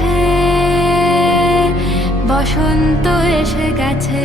গেছে বসন্ত এসে গেছে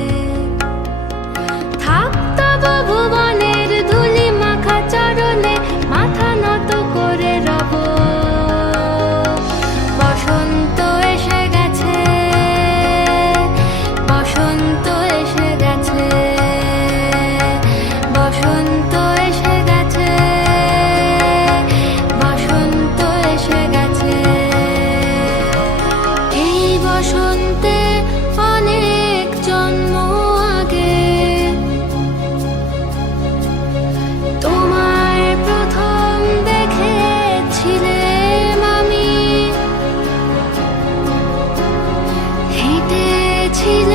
he's